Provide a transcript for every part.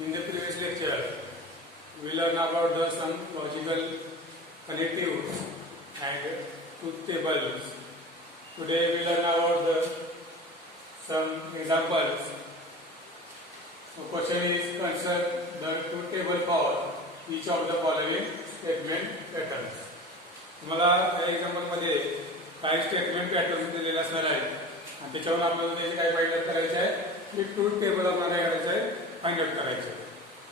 In the previous lecture, we learned about some logical connectives and truth tables. Today we learn about some examples. So question is concerned the truth table for each of the following statement patterns. तुम्हाला या example मध्ये काही statement patterns दिलेले असणार आहेत आणि त्याच्यावर आपल्याला त्याचे काय फाइंड आउट करायचे आहे की ट्रूथ टेबल आपल्याला काय करायचं आहे फाइंड आउट करायचं आहे.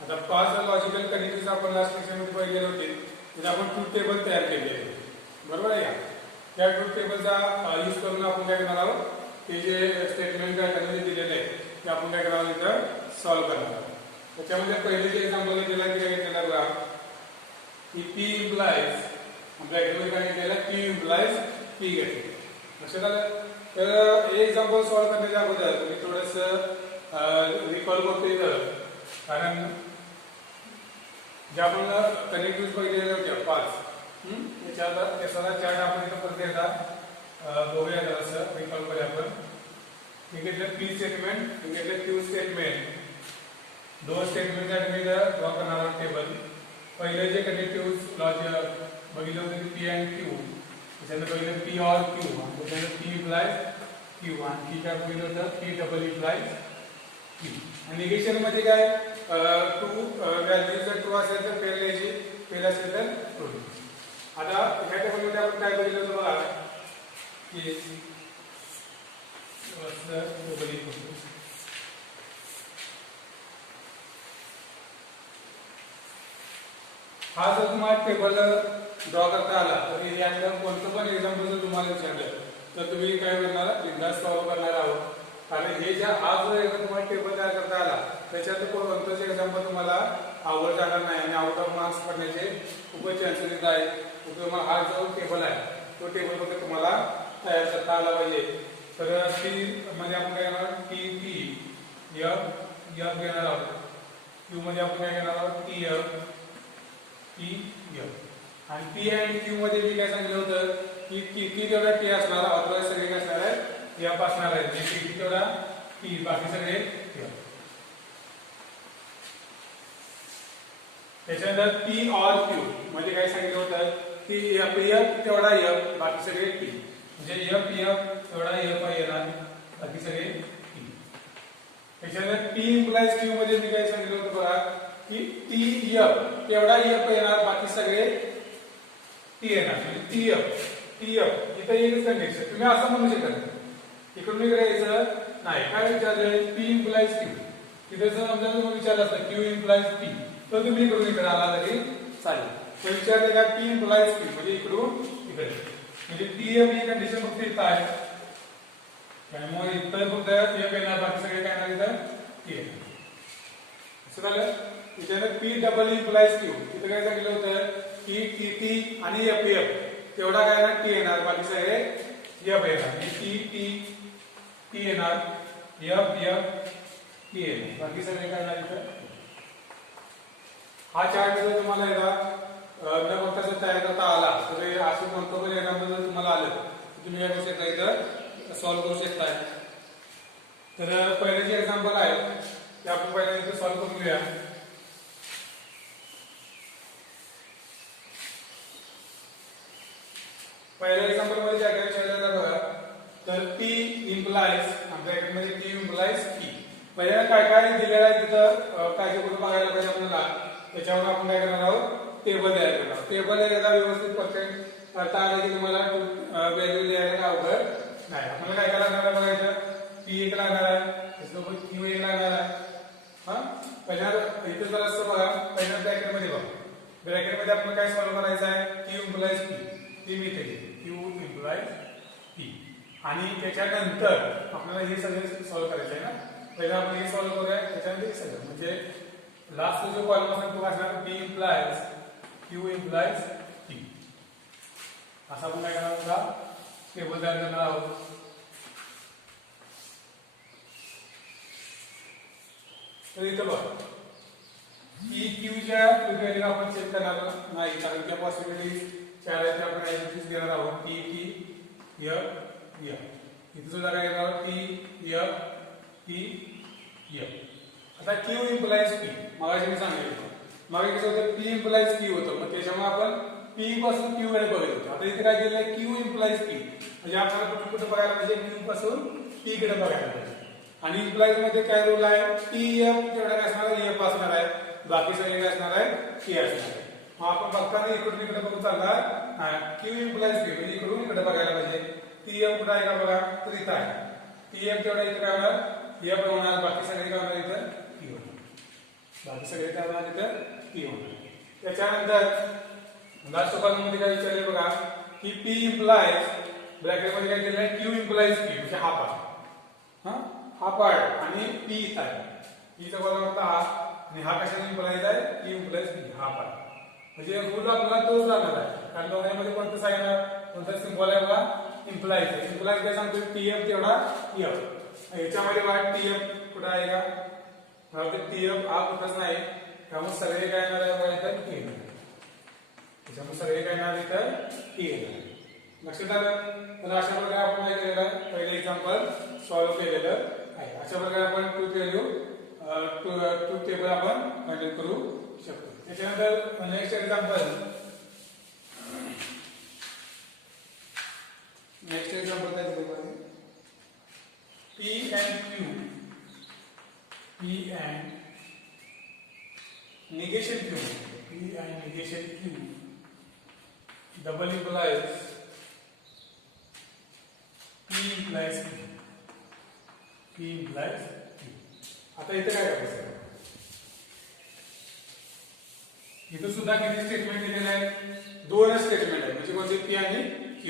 आता 5 लॉजिकल कनेक्टिव्हज आपण लास्ट लेक्चर मध्ये पाहिले होते त्याचे आपण ट्रूथ टेबल तयार केले आहे. बरोबर आहे का? त्या ट्रूथ टेबलचा यूज करून आपण काय करणार आहोत ते जे स्टेटमेंट पॅटर्न दिलेले आहे ते आपण काय करणार इथं सॉल्व्ह करणार आहोत. त्याच्यामध्ये पहिले जे एक्झाम्पल दिलं की काय केलं बघा की P इम्प्लाइज ब्रॅकेटमध्ये काय केलेलं Q इम्प्लाइज P घेतलं. लक्षात आलं? तर हे एक्झाम्पल सॉल्व्ह करण्याच्या अगोदर मी थोडंसं रिकॉल करतो इथं, कारण ज्या आपण कनेक्टिव्ह बघितलेल्या होत्या 5 त्याचा चार्ट आपण इथं परत एकदा बघूया जरासं रिकॉल करूया आपण. हे घेतलं P स्टेटमेंट, हे घेतलं Q स्टेटमेंट. दोन स्टेटमेंट मी इथं ड्रॉ करणार आहोत टेबल. पहिले जे कनेक्टिव्ह लॉजिक बघितलं होतं P and Q, त्याच्यानंतर बघितलं P or Q, त्याच्यानंतर P implies Q आणि P काय बघितलं होतं P double implies Q. आणि निगेशन मध्ये काय ट्रू व्हॅल्यू जर ट्रू असेल तर फेल लिहायची, फेल असेल तर ट्रू. आता ह्या टेबल मध्ये आपण काय बघितलं होतं बघा की हा जर तुम्हाला टेबल ड्रॉ करता आला तर यातलं कोणतं पण एक्झाम्पल जर तुम्हाला विचारलं तर तुम्ही काय करणार बिंदास सॉल्व्ह करणार आहोत. कारण हे ज्या हा जो तुम्हाला टेबल तयार करता आला त्याच्यात कोणतंच एक्झाम्पल तुम्हाला आवड जाणार नाही आणि आउट ऑफ मार्क्स पडण्याचे खूपच चान्सेस आहेत. तुम्हाला हा जो टेबल आहे तो टेबल फक्त तुम्हाला तयार करता आला पाहिजे. तर P मध्ये आपण काय करणार P F घेणार आहोत. Q मध्ये आपण काय घेणार आहोत T F आणि P आणि Q मध्ये मी काय सांगितलं होतं की T तेवढा T असणार, अथवा सगळे काय असणार आहे F असणार आहे. जे T तेवढा T, बाकी सगळे F. त्याच्यानंतर P or Q म्हणजे काय सांगितलं होतं की F तेवढा F, बाकी सगळे T. म्हणजे F तेवढा F येणार, बाकी सगळे T. त्याच्यानंतर P implies Q मध्ये मी काय सांगितलं होतं बघा की T F तेवढा F येणार, बाकी सगळे T येणार. म्हणजे T F इथं एकच कंडिशन. तुम्ही असं म्हणू शकत नाही इकडून इकडे यायचं नाही. काय विचारलंय P implies Q. तिथे जर समजा तुम्हाला विचारलं असतं Q implies P तर तुम्ही इकडून इकडे आला तरी चालेल. पण विचारले का P implies Q म्हणजे इकडून इकडे, म्हणजे T F ही कंडिशन फक्त इथं आहे. त्यामुळे इतर फक्त F येणार, बाकी सगळे काय येणार इथं T येणार. असं झालं. त्याच्यानंतर P double implies Q. इथं काय सांगितलं होतं की T आणि F तेवढा काय येणार T येणार, बाकी सगळे F येणार. T येणार, F T येणार, बाकी सगळे काय येणार इथं. हा चार्ट जर तुम्हाला एकदा न बघता जर तयार करता आला तर असं कोणतं पण एक्झाम्पल जर तुम्हाला आलं तर तुम्ही काय करू शकता इथं सॉल्व्ह करू शकताय. तर पहिले जे एक्झाम्पल आहे ते आपण पहिल्यांदा इथं सॉल्व्ह करून घेऊया. पहिल्या एक्झाम्पल मध्ये काय विचारलं बघा तर P implies ब्रॅकेटमध्ये Q implies P. पहिल्यांदा काय काय दिलेलं आहे तिथं काय कुठे बघायला पाहिजे आपल्याला, त्याच्यावर आपण काय करणार आहोत टेबल तयार करणार आहोत. टेबल एकदा व्यवस्थित परफेक्ट करता आलं की तुम्हाला व्हॅल्यू लिहायला अवघड नाही. आपल्याला काय करायला बघायचं P एक लागणार आहे, त्याच्यासोबत Q एक लागणार आहे. हा पहिल्यांदा इथे जर असं बघा पहिल्या ब्रॅकेटमध्ये बघा, ब्रॅकेटमध्ये आपण काय सॉल्व्ह करायचं आहे Q implies P. Q implies P आणि त्याच्यानंतर आपल्याला हे सगळे सॉल्व्ह करायचं आहे ना. पहिला आपण हे सॉल्व्ह करूया, त्याच्यानंतर हे सगळं म्हणजे लास्ट जो कॉलम असेल तो असणार P implies Q implies P. असा आपण काय करणार आहोत टेबल तयार करणार आहोत. तर इथं बघा P Q च्या व्हॅल्यू आपण चेक करणार नाही, कारण त्या पॉसिबिलिटीज चार आहेत आपण ऍडजस्ट घेणार आहोत. P F इथे सुद्धा काय करणार P F आता Q इम्प्लाइज P मगाशी मी सांगितलं मग कसं होतं P इम्प्लाइज Q होतं मग त्याच्यामुळे आपण P पासून Q कडे बघत होतो आता इथे काय दिलंय Q इम्प्लाइज P म्हणजे आपल्याला कुठे कुठे बघायला पाहिजे Q पासून P कडे बघायला पाहिजे आणि इम्प्लाइज मध्ये काय रूल आहे TF तेवढा काय असणार आहे F असणार आहे बाकी सगळे काय असणार आहे P असणार आहे मग आपण बघताना इकडून इकडे बघू चालला Q इम्प्लाइज P म्हणजे इकडून इकडे बघायला पाहिजे TF कुठे आहे का बघा तर इथं आहे TF तेवढा इथे काय होणार F होणार बाकी सगळे काय होणार इथं P होणार बाकी सगळे काय होणार इथं P होणार त्याच्यानंतर लास्ट कॉलम मध्ये काय विचारले बघा की P इम्प्लाइज ब्रॅकेट मध्ये काय दिलंय Q इम्प्लाइज P म्हणजे हा पार्ट हा पार्ट आणि P इथं आहे P चा कॉलम होता हा आणि हा कशाने इम्प्लाइज आहे Q इम्प्लाइज P हा पार्ट म्हणजे रूल आपल्याला तोच लागणार आहे कारण दोघांमध्ये कोणतं साइन कोणता सिम्बॉल आहे बघा इम्प्लाइज आहे इम्प्लाइज काय सांगतो TF तेवढा F याच्यामध्ये बघा TF कुठं आहे का मला TF हा कुठंच नाही त्यामुळे सगळे काय येणार आहे बघा इथं P त्याच्यामुळे सगळे काय येणार इथं P येणार लक्षात आलं तर अशा प्रकारे आपण काय केलेलं आहे पहिले एक्झाम्पल सॉल्व्ह केलेलं आहे अशा प्रकारे आपण ट्रूथ व्हॅल्यू ट्रूथ टेबल आपण फाइंड करू शकतो त्याच्यानंतर नेक्स्ट एक्झाम्पल काय दिलं P and Q P and negation Q P and negation Q double implies P implies Q P implies Q आता इथे काय करायचं इथे सुद्धा किती स्टेटमेंट दिलेले आहेत दोनच स्टेटमेंट आहेत म्हणजे कोणते P आणि Q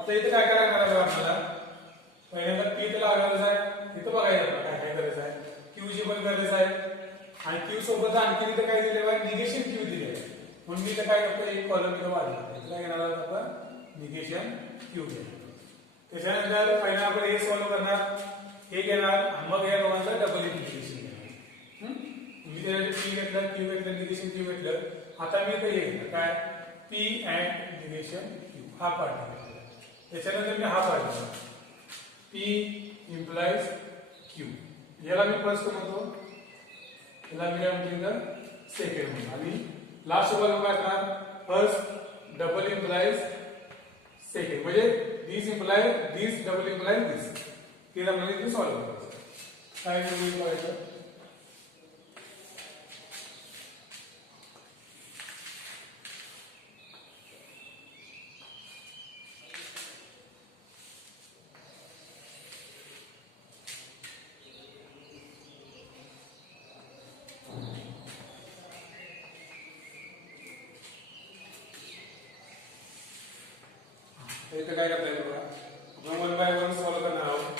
आता इथे काय करायला आपल्याला पहिल्यांदा P ला लावायचं आहे इथं बघायचं काय काय करायचं आहे Q ची पण करायचं आहे आणि Q सोबत आणखी इथे काय दिलेलं आहे निगेशन Q दिले आहे म्हणून मी इथे काय करतो एक कॉलम इथं वाढवतो इथला घेणार आहोत आपण निगेशन Q घेणार त्याच्यानंतर पहिला आपण हे सॉल्व्ह करणार हे घेणार मग या दोघांचं डबल इंटिग्रेशन घेणार मी त्याला P घेतलं Q घेतलं निगेशन Q घेतलं आता मी इथे हे घेणार काय P and निगेशन Q हा पार्ट त्याच्यानंतर मी हा पार्ट घेणार P implies Q याला मी फर्स्ट म्हणतो याला मी काय म्हणतो सेकंड म्हणतो आणि लास्ट कॉलम काय असणार फर्स्ट डबल implies सेकंड म्हणजे दिस implies दिस डबल implies दिस ते आपल्याला इथे सॉल्व्ह करायचं काय म्हणून करायचं इथे काय करता येईल बघा आपण 1 बाय 1 सॉल्व्ह करणार आहोत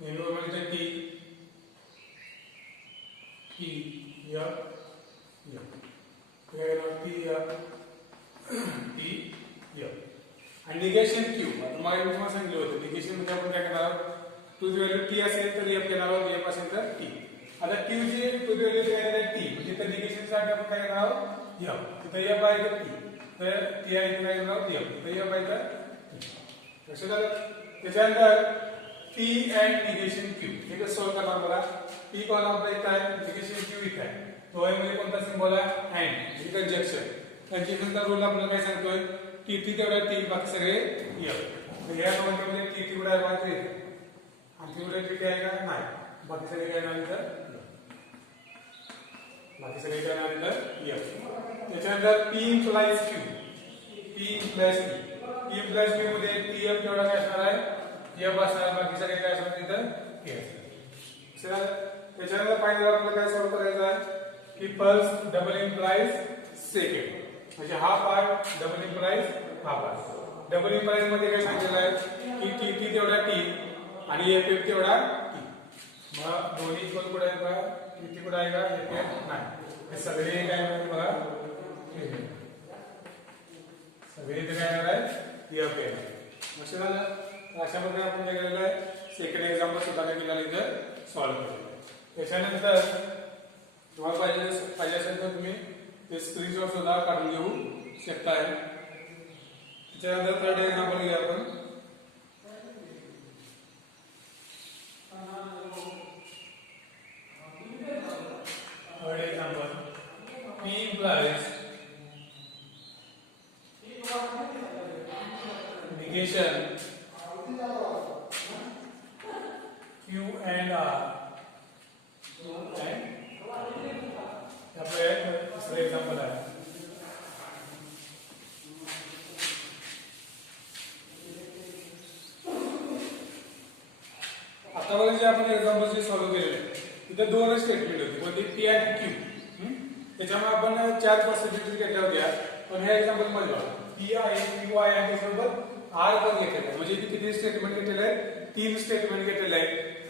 नेहमी म्हणजे T F T F आणि निगेशन Q आता मग मी तुम्हाला सांगितलं होतं निगेशन मध्ये आपण काय करणार आहोत ट्रूथ व्हॅल्यू T असेल तर F घेणार आहोत F असेल तर T आता Q ची ट्रूथ व्हॅल्यू काय आहे T म्हणजे तर निगेशन साठी आपण काय करणार आहोत F तिथे F आहे तर T तर T आहे काय करणार आहोत F तिथे F आहे तर लक्षात आलं त्याच्यानंतर P and negation Q हे कसं सॉल्व्ह करणार बघा P कॉलम आपला इथे आहे negation Q इथे आहे तो आहे म्हणजे कोणता सिम्बॉल आहे अँड म्हणजे कंजक्शन कंजक्शनचा रूल आपल्याला काय सांगतोय T तेवढा T बाकी सगळे F तर या दोघांमध्ये T कुठे आहे बाकी आणखी कुठे T आहे का नाही बाकी सगळे काय नाव इथं बाकी सगळे काय नाव इथं F त्याच्यानंतर P implies Q P implies Q P implies Q मध्ये TF तेवढा काय असणार आहे F असणार बाकी सगळे काय असणार इथं K असणार त्याच्यानंतर फायनल आपल्याला काय सॉल्व्ह करायचं आहे की फर्स्ट डबल इम्प्लाइज सेकंड म्हणजे हा पार्ट डबल इम्प्लाइज हा पार्ट डबल इम्प्लाइज मध्ये काय सांगितलं आहे की T तेवढा T आणि F तेवढा T मग दोन्ही इक्वल कुठे आहे का T कुठे आहे का F नाही हे सगळे काय म्हणतात बघा सगळे इथे काय येणार आहे F येणार लक्षात आलं अशा प्रकारे आपण काय केलेलं आहे सेकंड एक्झाम्पल सुद्धा काय केलेलं इथे सॉल्व्ह केलेलं आहे त्याच्यानंतर तुम्हाला पाहिजे असेल तर तुम्ही ते स्क्रीनशॉट सुद्धा काढून घेऊ शकताय त्याच्यानंतर थर्ड एक्झाम्पल घेऊया आपण and R. आपलं दुसरं एक्झाम्पल आहे. आतापर्यंत जे आपण एक्झाम्पल जे सॉल्व्ह केलेले तिथे दोनच स्टेटमेंट होती, कोणती पी आणि क्यू. त्याच्यामुळे आपण 4 पॉसिबिलिटी घेतल्या होत्या, पण ह्या एक्झाम्पल मध्ये पी आहे, क्यू आहे आणि त्याच्यासोबत आर पण घेतलेला आहे. म्हणजे इथे किती स्टेटमेंट घेतलेलं आहे? 3 स्टेटमेंट घेतलेले आहे.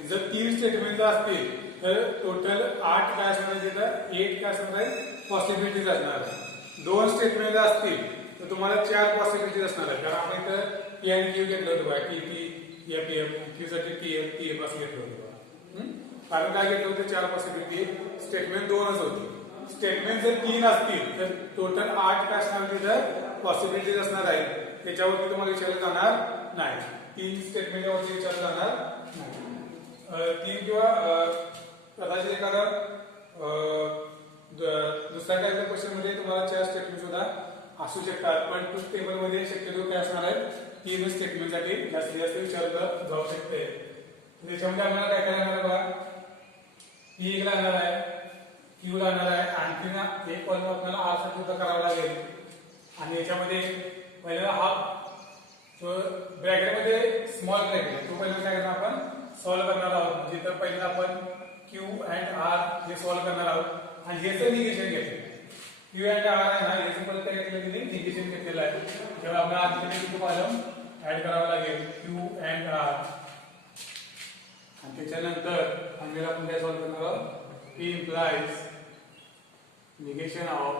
जर 3 स्टेटमेंट जर असतील तर टोटल 8 काय असणार आहे? तिथं 8 काय असणार आहे? पॉसिबिलिटीज असणार आहे. 2 स्टेटमेंट असतील तर तुम्हाला 4 पॉसिबिलिटीज असणार आहे. कारण आपण इथं पी आणि क्यू घेतलं होतं बघा, पी एफ एफ, क्यू साठी टी एफ असं घेतलं होतं बघा. कारण काय घेतलं होतं? 4 पॉसिबिलिटी, स्टेटमेंट 2च होती. स्टेटमेंट जर 3 असतील तर टोटल 8 काय असणार तिथं? पॉसिबिलिटीज असणार आहे. त्याच्यावरती तुम्हाला विचारलं जाणार नाही. 3 स्टेटमेंटवरती विचारलं जाणार नाही. 3 किंवा कदाचित एखादा दुसऱ्या टाईपच्या क्वेश्चन मध्ये तुम्हाला 4 स्टेटमेंट सुद्धा असू शकतात, पण ट्रुथ टेबल मध्ये शक्यतो काय असणार आहे? 3 स्टेटमेंट साठी जास्तीत जास्त विचारलं जाऊ शकते. त्याच्यामध्ये आपल्याला काय करायला आहे बघा, पी लागणार आहे, क्यू लागणार आहे, आणखी एक कॉलम आपल्याला आर साठी सुद्धा करावा लागेल. आणि याच्यामध्ये पहिल्यांदा हा ब्रॅकेट मध्ये स्मॉल ब्रॅकेट तो पहिल्यांदा काय करणार आपण? सॉल्व्ह करणार आहोत. जिथं पहिल्यांदा आपण क्यू अँड आर हे सॉल्व्ह करणार आहोत आणि ह्याचं निगेशन घेतलं. क्यू अँड आर आहे ना, याचं परत काय केलं? निगेशन घेतलेलं आहे. तेव्हा आपल्याला आधीचे किती कॉलम ऍड करावा लागेल? Q and R. आणि त्याच्यानंतर आणखी आपण काय सॉल्व्ह करणार आहोत? P implies negation of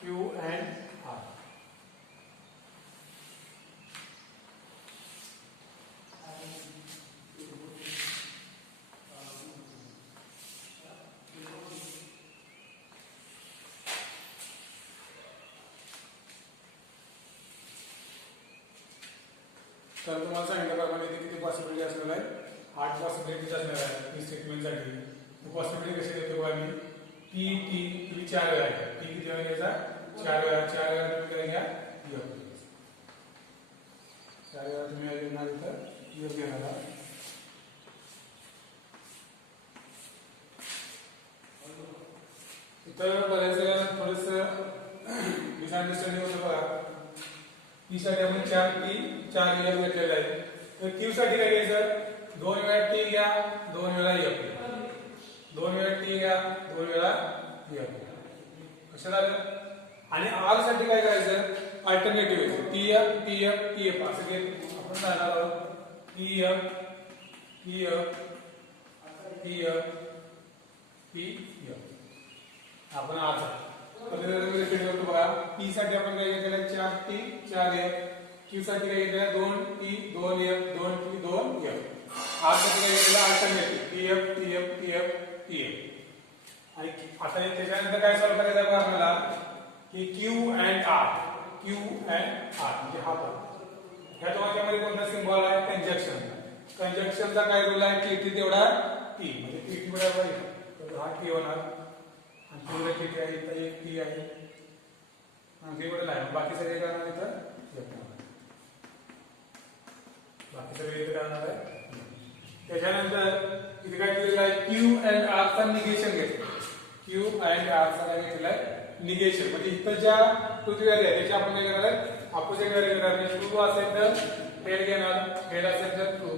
Q and R. तर तुम्हाला सांगितल्याप्रमाणे इथे किती पॉसिबिलिटी असणार आहे? 8 पॉसिबिलिटीज असणार आहे ई स्टेटमेंटसाठी. पॉसिबिलिटी कशी देतो आम्ही? टी टी टी 4 वेळा आहे. टी किती वेळा घ्यायचा? 4 वेळा. 4 वेळा तुम्ही काय घ्या? योग. 4 वेळा तुम्ही घेणार इथं योग घेणार आहात. इथं बऱ्याच वेळा थोडंसं मिसअंडरस्टँडिंग होतं बघा. पी साठी आपण 4 योग घेतलेला आहे. तर क्यू साठी काय घ्यायचं? 2 वेळा टी घ्या, 2 वेळा योग घ्या. 2 वेळा टी घ्या, 2 वेळा योग घ्या. कसं झालं? आणि आर साठी काय करायचं? अल्टरनेटिव्ह घ्यायचं. T F T F T F असं घेत आपण जाणार आहोत. T F T F T F T F आपण आर रिपीट करतो बघा. पी साठी आपण काय घेतलेलं? 4 टी 4 एफ. क्यू साठी काय घेतलेलं? 2 T 2 F 2 T 2 F. R साठी काय घेतलेलं? Alternative T F T F T F T F. आणि आता त्याच्यानंतर काय सॉल्व्ह करायचं बघा आपल्याला की Q and R. Q and R म्हणजे हा पण ह्या दोघांच्यामध्ये कोणता सिम्बॉल आहे? कंजक्शन. कंजक्शनचा काय रूल आहे? टी टी तेवढा टी, म्हणजे टी टी बरोबर हा टी होणार. आणि पुढे किती आहे? इथं एक टी आहे आणि ते आहे. बाकी सगळे करणार इथं बाकी सगळे इथे करणार आहे. त्याच्यानंतर इथे काय केलेलं आहे? क्यू अँड आर चा निगेशन घेतलं. क्यू अँड आर चा काय घेतलेलं आहे? निगेशन. म्हणजे इथं ज्या ट्रुथ व्हॅल्यू आहे त्याची आपण काय करणार आहे? अपोजिट व्हॅल्यू घेणार. म्हणजे ट्रू असेल तर फेल घेणार, फेल असेल तर ट्रू.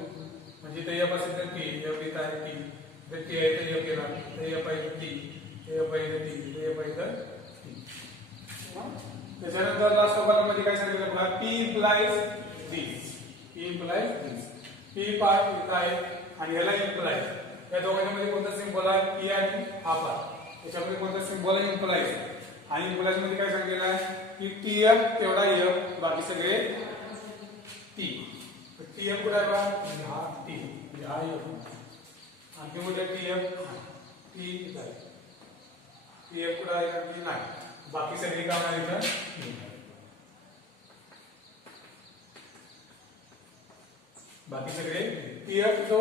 म्हणजे इथे एफ असेल तर टी, एफ इथं आहे टी, इथे टी आहे तर एफ घेणार, इथे एफ आहे टी, एफ आहे टी, इथे एफ आहे तर टी. त्याच्यानंतर लास्ट कॉलम मध्ये काय सांगितलं बघा? पी इम्प्लाइज दिस. पी इम्प्लाइज दिस. पी पार्ट इथं आहे आणि ह्याला इम्प्लाइज. या दोघांमध्ये कोणता सिम्बॉल आहे? पी आणि हा पार्ट. त्याच्यामध्ये कोणता सिम्बॉल आहे? इम्प्लाइज. आणि इम्प्लाइज मध्ये काय सांगितलेलं आहे की टी एफ तेवढा एफ, बाकी सगळे टी. टी एफ कुठे आहे बघा? हा टी म्हणजे हा एफ. आणखी कुठे टी एफ? टी इथं आहे. टी एफ कुठे आहे? आणखी नाही. बाकी सगळे काम आहे इथं. बाकी सगळे पी एफ जो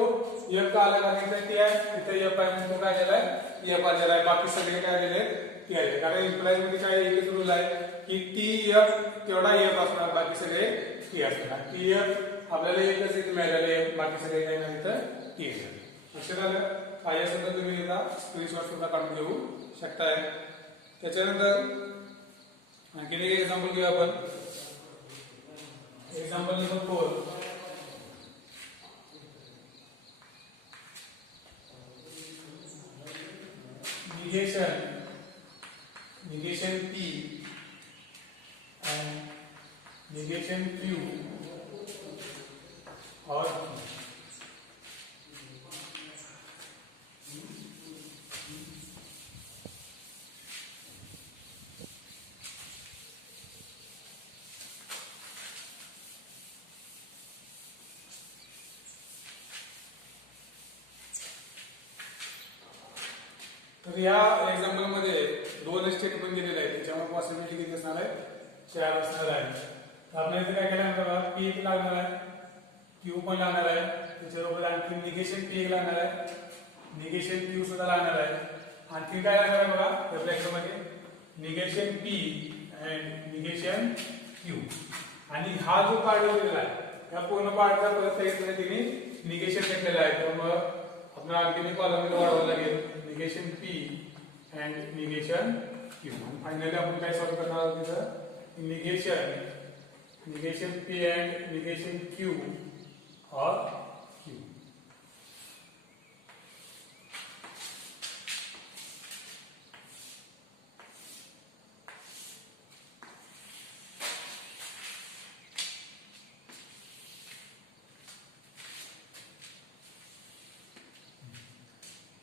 एफ का आला कारण टी आहे इथे एफ आहे म्हणून तो काय झालाय? एफ आलेला आहे. बाकी सगळे काय आलेले? टी आले. कारण इम्प्लाइज मध्ये काय एकच रूल आहे की टी एफ तेवढा एफ असणार, बाकी सगळे टी असणार. टी एफ आपल्याला एकच इथे मिळालेले, बाकी सगळे काय नाही तर टी आहे. लक्षात आलं? पाहिजे असेल तर तुम्ही एकदा स्क्रीनशॉट सुद्धा काढून घेऊ शकताय. त्याच्यानंतर आणखीन एक एक्झाम्पल घेऊ आपण. Example number 4. negation P and negation Q or Q. तर या एक्झाम्पल मध्ये 2 स्टेटमेंट दिलेले आहेत. त्याच्यामुळे पॉसिबिलिटी किती असणार आहे? 4 असणार आहे. तर आपल्याला इथे काय केलं बघा, P एक लागणार आहे, Q पण लागणार आहे, त्याच्याबरोबर आणखी निगेशन P एक लागणार आहे, निगेशन Q सुद्धा लागणार आहे. आणखी काय लागणार आहे बघा आपल्या एक्झाममध्ये? Negation P and negation Q. आणि हा जो पार्ट दिलेला आहे या पूर्ण पार्टचा परत काही तिने निगेशन घेतलेलं आहे. त्यामुळे आपल्याला आणखी कॉलम वाढवावं लागेल. Negation P and negation Q. Finally आपण काय सॉल्व करणार आहोत तिथं? Negation P and negation Q और Q.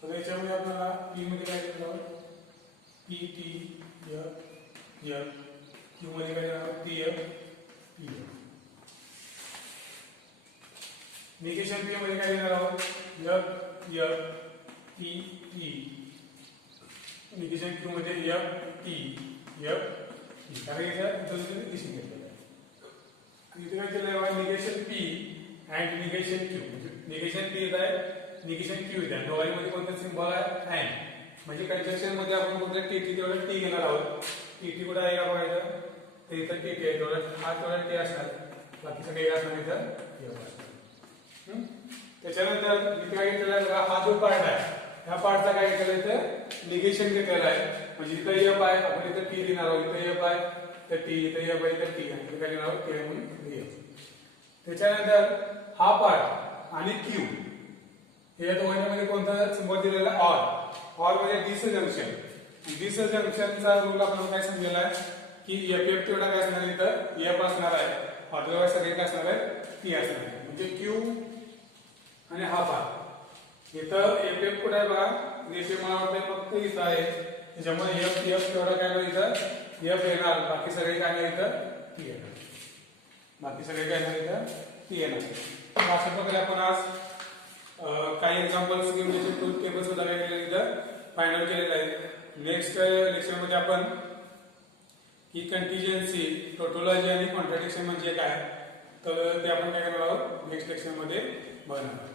तर याच्यामध्ये आपल्याला P मध्ये काय दिलं? P T F F. Q मध्ये काय दिलं? P F P F. Negation P मध्ये काय देणार आहोत? F F P E. Negation Q मध्ये F T F E. कारण इथं निगेशन घेतलेलं आहे. इथे काय केलं आहे? Negation P and negation Q. Negation P येत आहे, निगेशन Q येत आहे. दोघांमध्ये कोणता सिम्बॉल आहे? अँड. म्हणजे कंजक्शन मध्ये आपण कोणत्या टी तेवढं टी घेणार आहोत. टी कुठे आहे का बघायचं? तर इथं टी आहे, तेवढं हा तेवढा टी असणार, बाकी सगळे असणार इथं टी असणार. त्याच्यानंतर इथे काय घेतलेलं आहे? हा जो पार्ट आहे ह्या पार्टचा काय घेतलेला इथं? निगेशन घेतलेला आहे. म्हणजे इथं एफ आहे, आपण इथं टी लिहिणार आहोत. इथं एफ आहे तर टी, इथं एफ आहे तर टी आहे. इथं काय लिहिणार आहोत? के म्हणून एफ. त्याच्यानंतर हा पार्ट आणि क्यू या दोघांमध्ये कोणता सिम्बॉल दिलेला? ऑर. ऑर म्हणजे दिस जंक्शन. दिस जंक्शनचा रूल आपण काय समजलेला आहे की एफ एफ तेवढा काय असणार इथं? एफ असणार आहे, अदरवाइज सगळे काय असणार आहे? टी असणार आहे. म्हणजे क्यू आणि हा पार्ट इथं एफ एफ कुठे आहे बघा? एफ एफ मला वाटतं फक्त इथं आहे. त्याच्यामुळे एफ एफ तेवढा काय नाही इथं एफ येणार, बाकी सगळे काय नाही इथं टी येणार. बाकी सगळे काय नाही इथं टी येणार. अशा प्रकारे आपण आज काही एक्झाम्पल्स घेऊन त्याचे ट्रूथ टेबल सुद्धा काय केलेले इथं फायनल केलेलं आहे. नेक्स्ट लेक्चर मध्ये आपण ही कंटिजेन्सी, टोटोलॉजी आणि कॉन्ट्रडिक्शन म्हणजे काय तर ते आपण काय करणार आहोत नेक्स्ट लेक्चर मध्ये बघणार आहोत.